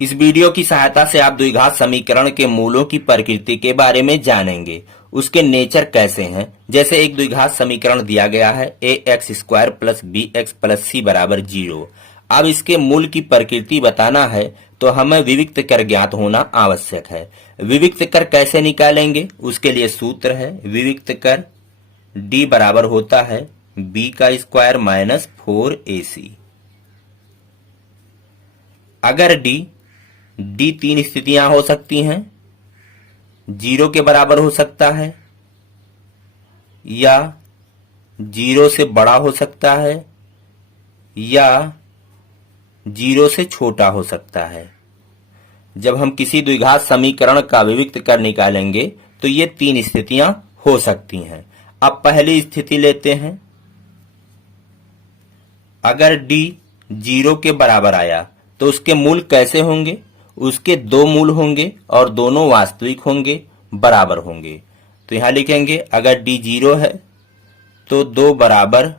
इस वीडियो की सहायता से आप द्विघात समीकरण के मूलों की प्रकृति के बारे में जानेंगे। उसके नेचर कैसे हैं। जैसे एक द्विघात समीकरण दिया गया है ax² plus bx plus c बराबर 0। अब इसके मूल की प्रकृति बताना है तो हमें विविक्त कर ज्ञात होना आवश्यक है। विविक्त कर कैसे निकालेंगे, उसके लिए सूत्र है विविक्त कर d बराबर होता है b का स्क्वायर माइनस 4ac। अगर d तीन स्थितियां हो सकती हैं, 0 के बराबर हो सकता है या 0 से बड़ा हो सकता है या 0 से छोटा हो सकता है। जब हम किसी द्विघात समीकरण का विविक्त कर निकालेंगे तो ये तीन स्थितियां हो सकती हैं। अब पहली स्थिति लेते हैं। अगर d 0 के बराबर आया तो उसके मूल कैसे होंगे, उसके दो मूल होंगे और दोनों वास्तविक होंगे, बराबर होंगे। तो यहां लिखेंगे अगर d 0 है तो दो बराबर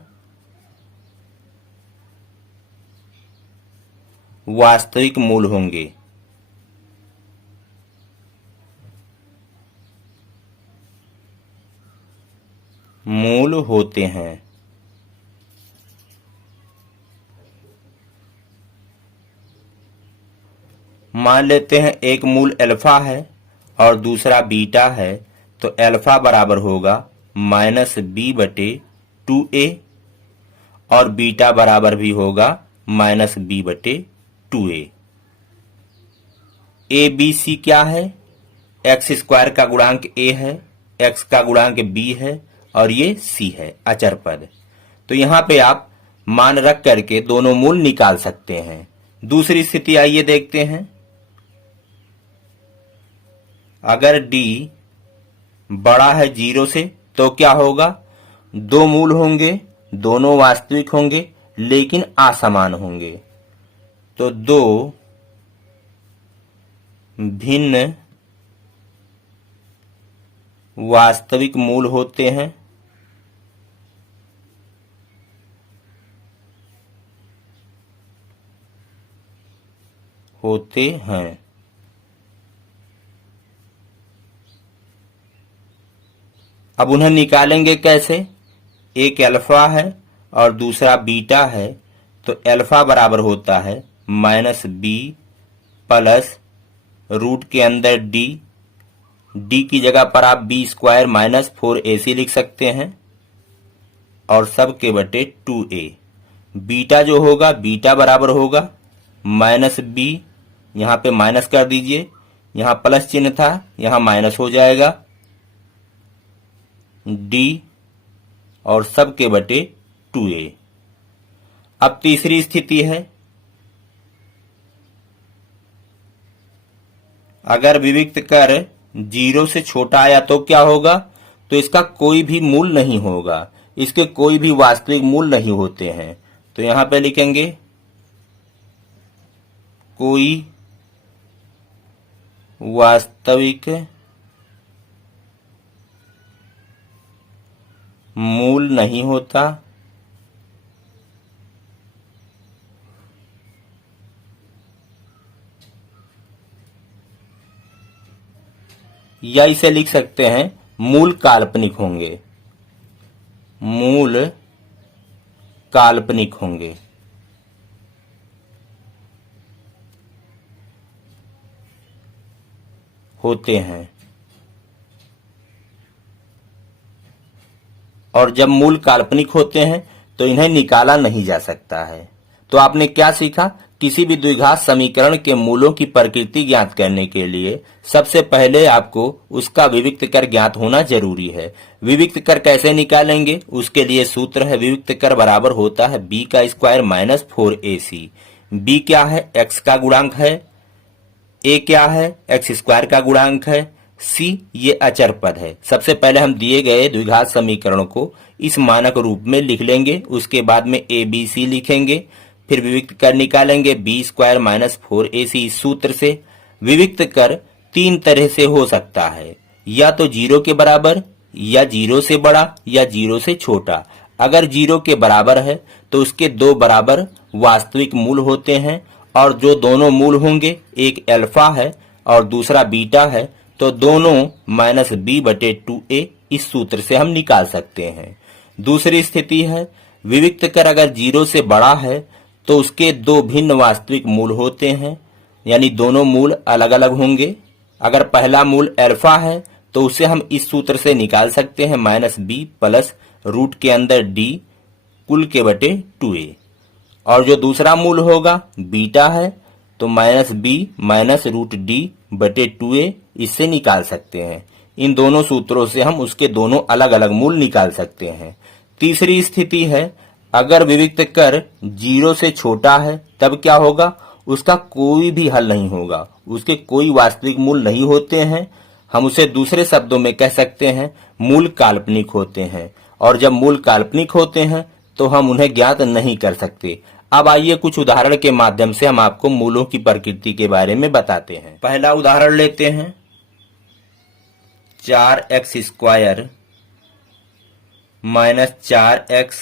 वास्तविक मूल होंगे। मूल होते हैं। मान लेते हैं एक मूल अल्फा है और दूसरा बीटा है, तो अल्फा बराबर होगा -b/2a और बीटा बराबर भी होगा -b/2a। ए बी सी क्या है, x² का गुणांक a है, x का गुणांक b है और ये c है अचर पद। तो यहां पे आप मान रख करके दोनों मूल निकाल सकते हैं। दूसरी स्थिति आइए देखते हैं। अगर d बड़ा है 0 से तो क्या होगा, दो मूल होंगे, दोनों वास्तविक होंगे लेकिन असमान होंगे। तो दो भिन्न वास्तविक मूल होते हैं। अब उन्हें निकालेंगे कैसे। एक अल्फा है और दूसरा बीटा है, तो अल्फा बराबर होता है -b प्लस रूट के अंदर d की जगह पर आप b² माइनस 4ac लिख सकते हैं और सब के बटे 2a। बीटा जो होगा, बीटा बराबर होगा -b, यहां पे माइनस कर दीजिए, यहां प्लस चिन्ह था यहां माइनस हो जाएगा, d और सब के बटे 2a। अब तीसरी स्थिति है। अगर विविक्त कर 0 से छोटा आया तो क्या होगा, तो इसका कोई भी मूल नहीं होगा, इसके कोई भी वास्तविक मूल नहीं होते हैं। तो यहां पे लिखेंगे कोई वास्तविक मूल नहीं होता या इसे लिख सकते हैं मूल काल्पनिक होंगे। मूल काल्पनिक होंगे। होते हैं। और जब मूल काल्पनिक होते हैं तो इन्हें निकाला नहीं जा सकता है। तो आपने क्या सीखा, किसी भी द्विघात समीकरण के मूलों की प्रकृति ज्ञात करने के लिए सबसे पहले आपको उसका विविक्त कर ज्ञात होना जरूरी है। विविक्त कर कैसे निकालेंगे, उसके लिए सूत्र है विविक्त कर बराबर होता है b² माइनस 4ac। b क्या है, x का गुणांक है, a क्या है, x² का गुणांक है, c ये अचर पद है। सबसे पहले हम दिए गए द्विघात समीकरण को इस मानक रूप में लिख लेंगे, उसके बाद में a b c लिखेंगे, फिर विविक्त कर निकालेंगे b² माइनस 4ac। इस सूत्र से विविक्त कर तीन तरह से हो सकता है, या तो 0 के बराबर, या 0 से बड़ा, या 0 से छोटा। अगर 0 के बराबर है तो उसके दो बराबर वास्तविक मूल होते हैं और जो दोनों मूल होंगे, एक अल्फा है और दूसरा बीटा है, तो दोनों -b/2a इस सूत्र से हम निकाल सकते हैं। दूसरी स्थिति है, विविक्त कर अगर 0 से बड़ा है तो उसके दो भिन्न वास्तविक मूल होते हैं, यानी दोनों मूल अलग अलग होंगे। अगर पहला मूल अल्फा है तो उसे हम इस सूत्र से निकाल सकते हैं, -b प्लस रूट के अंदर d कुल के बटे 2a। और जो दूसरा मूल होगा बीटा है तो -b माइनस रूट d बटे 2a इससे निकाल सकते हैं। इन दोनों सूत्रों से हम उसके दोनों अलग अलग मूल निकाल सकते हैं। तीसरी स्थिति है, अगर विविक्त कर 0 से छोटा है तब क्या होगा, उसका कोई भी हल नहीं होगा, उसके कोई वास्तविक मूल नहीं होते हैं। हम उसे दूसरे शब्दों में कह सकते हैं मूल काल्पनिक होते हैं, और जब मूल काल्पनिक होते हैं तो हम उन्हें ज्ञात नहीं कर सकते। अब आइए कुछ उदाहरण के माध्यम से हम आपको मूलों की प्रकृति के बारे में बताते हैं। पहला उदाहरण लेते हैं, 4x² माइनस 4x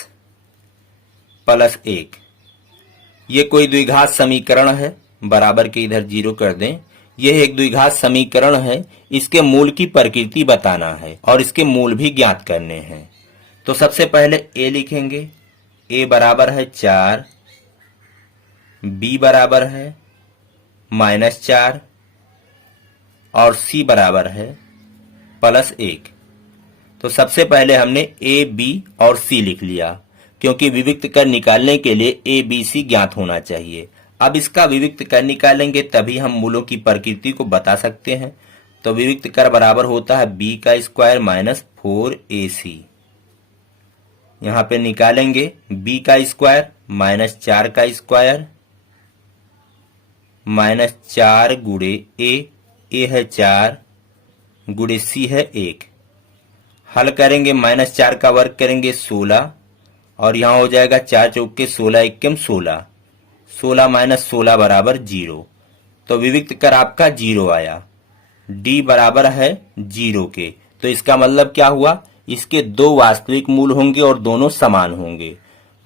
प्लस 1। ये कोई द्विघात समीकरण है, बराबर के इधर 0 कर दें। यह एक द्विघात समीकरण है, इसके मूल की प्रकृति बताना है और इसके मूल भी ज्ञात करने हैं। तो सबसे पहले a लिखेंगे, a बराबर है 4, b बराबर है -4 और c बराबर है +1। तो सबसे पहले हमने a, b और c लिख लिया, क्योंकि विविक्त कर निकालने के लिए a, b, c ज्ञात होना चाहिए। अब इसका विविक्त कर निकालेंगे तभी हम मूलों की प्रकृति को बता सकते हैं। तो विविक्त कर बराबर होता है b² माइनस 4ac। यहाँ पे निकालेंगे b² माइनस 4² माइनस 4 गुणे a है 4 गुणे c है 1। हल करेंगे, -4 का वर्ग करेंगे 16 और यहाँ हो जाएगा 4 चौके 16 एकम 16, 16 माइनस 16 बराबर 0। तो विविक्त कर आपका 0 आया। d बराबर है 0 के, तो इसका मतलब क्या हुआ, इसके दो वास्तविक मूल होंगे और दोनों समान होंगे।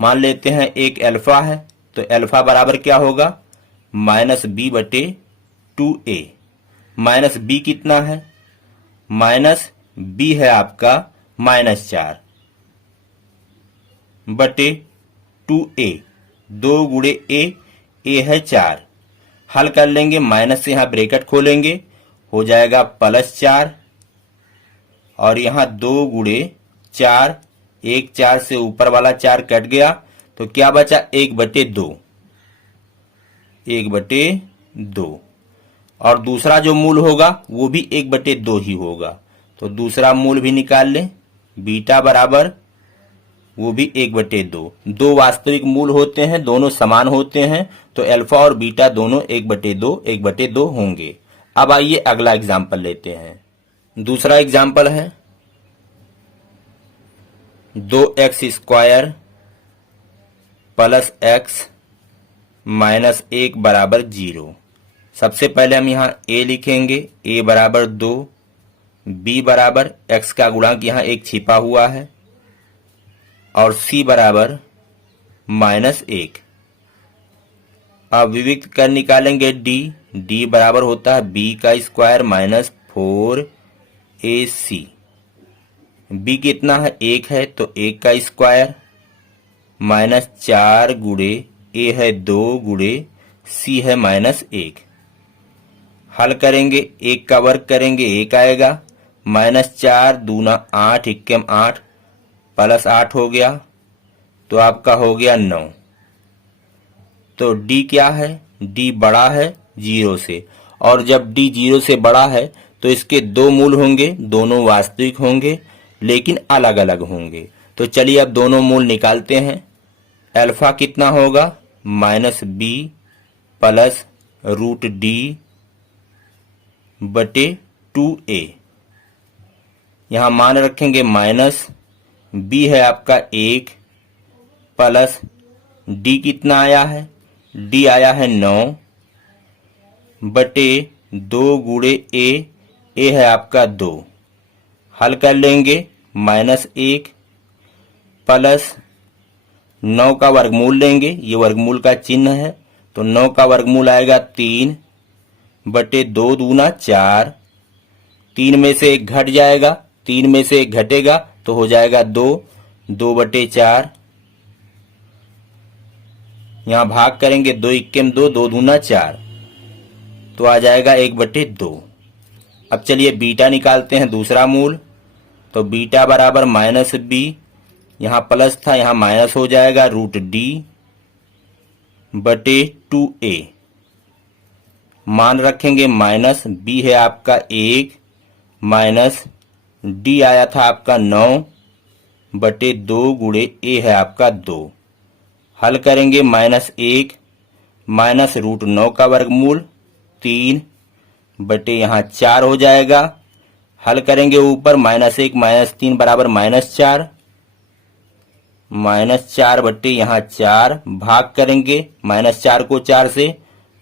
मान लेते हैं एक अल्फा है, तो अल्फा बराबर क्या होगा, -b/2a। माइनस b कितना है, -b है आपका -4 बटे 2a, 2 गुणे a है 4। हल कर लेंगे, माइनस से यहाँ ब्रैकेट खोलेंगे, हो जाएगा +4 और यहाँ 2 गुणे 4, 1 4 से ऊपर वाला 4 कट गया तो क्या बचा, 1/2, 1/2। और दूसरा जो मूल होगा वो भी 1/2 ही होगा। तो दूसरा मूल भी निकाल लें, बीटा बराबर वो भी 1/2। दो वास्तविक मूल होते हैं, दोनों समान होते हैं, तो अल्फा और बीटा दोनों 1/2 होंगे। अब आइए अगला एग्जाम्पल लेते हैं। दूसरा एग्जाम्पल है 2x² प्लस x माइनस 1 बराबर 0। सबसे पहले हम यहाँ a लिखेंगे, a बराबर 2, b बराबर x का गुणांक यहाँ 1 छिपा हुआ है और c बराबर -1। अब विविक्त कर निकालेंगे d बराबर होता है b² माइनस 4ac। b कितना है, 1 है, तो 1 का स्क्वायर माइनस 4 गुणे a है 2 गुणे c है -1। हल करेंगे, 1 का वर्ग करेंगे 1 आएगा, -4 दूना 8 एकम 8 प्लस 8 हो गया, तो आपका हो गया 9। तो d क्या है, d बड़ा है 0 से, और जब d 0 से बड़ा है तो इसके दो मूल होंगे, दोनों वास्तविक होंगे लेकिन अलग अलग होंगे। तो चलिए अब दोनों मूल निकालते हैं। अल्फा कितना होगा, -b प्लस रूट d बटे 2a। यहाँ मान रखेंगे माइनस b है आपका 1 प्लस d कितना आया है, d आया है 9 बटे 2 गुणे a है आपका 2। हल कर लेंगे, -1 प्लस 9 का वर्गमूल लेंगे, ये वर्गमूल का चिन्ह है, तो 9 का वर्गमूल आएगा 3 बटे 2 दूना 4। 3 में से 1 घट जाएगा, 3 में से 1 घटेगा तो हो जाएगा 2, 2 बटे 4। यहां भाग करेंगे 2 इक्के में 2, 2 दूना 4, तो आ जाएगा 1 बटे 2। अब चलिए बीटा निकालते हैं दूसरा मूल। तो बीटा बराबर माइनस बी, यहां प्लस था यहां माइनस हो जाएगा रूट डी बटे 2a। मान रखेंगे माइनस, बी है आपका 1 माइनस डी आया था आपका 9 बटे 2 गुणे ए है आपका 2। हल करेंगे -1 माइनस रूट 9 का वर्गमूल 3 बटे यहाँ 4 हो जाएगा। हल करेंगे ऊपर -1 -3 बराबर -4, -4 बटे यहाँ 4 भाग करेंगे -4 को 4 से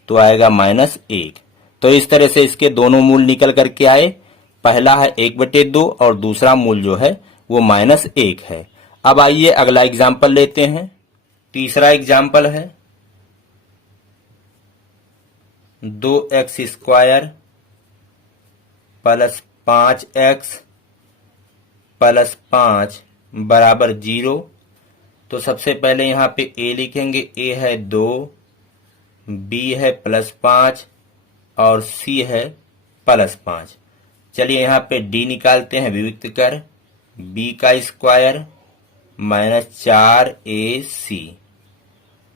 तो आएगा -1। तो इस तरह से इसके दोनों मूल निकल करके आए। पहला है 1 बटे 2 और दूसरा मूल जो है वो -1 है। अब आइए अगला एग्जाम्पल लेते हैं। तीसरा एग्जाम्पल है 2x² प्लस 5x प्लस 5 बराबर 0। तो सबसे पहले यहाँ पे a लिखेंगे, a है 2, b है +5 और c है +5। चलिए यहाँ पे d निकालते हैं विविक्त कर, b का स्क्वायर -4ac।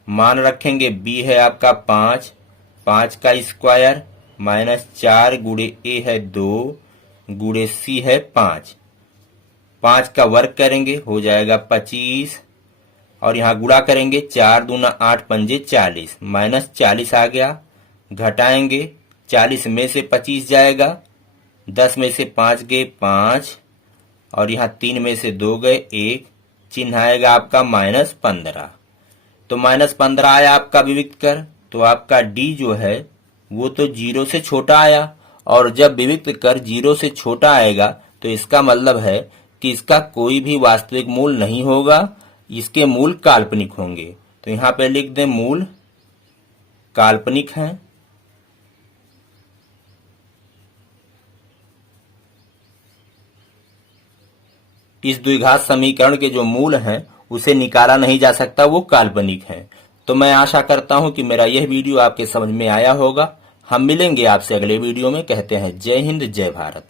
मान रखेंगे b है आपका 5, 5 का स्क्वायर -4 गुणे a है 2 गुणे c है 5। 5 का वर्ग करेंगे हो जाएगा 25 और यहाँ गुणा करेंगे 4 दूना 8 पंजे 40, -40 आ गया। घटाएंगे 40 में से 25 जाएगा, 10 में से 5 गए 5 और यहाँ 3 में से 2 गए 1, चिन्ह आएगा आपका -15। तो -15 आया आपका विविक्त कर। तो आपका d जो है वो तो 0 से छोटा आया, और जब विविक्त कर 0 से छोटा आएगा तो इसका मतलब है कि इसका कोई भी वास्तविक मूल नहीं होगा, इसके मूल काल्पनिक होंगे। तो यहाँ पे लिख दें मूल काल्पनिक हैं। इस द्विघात समीकरण के जो मूल हैं उसे निकाला नहीं जा सकता, वो काल्पनिक हैं। तो मैं आशा करता हूं कि मेरा यह वीडियो आपके समझ में आया होगा। हम मिलेंगे आपसे अगले वीडियो में। कहते हैं जय हिंद, जय भारत।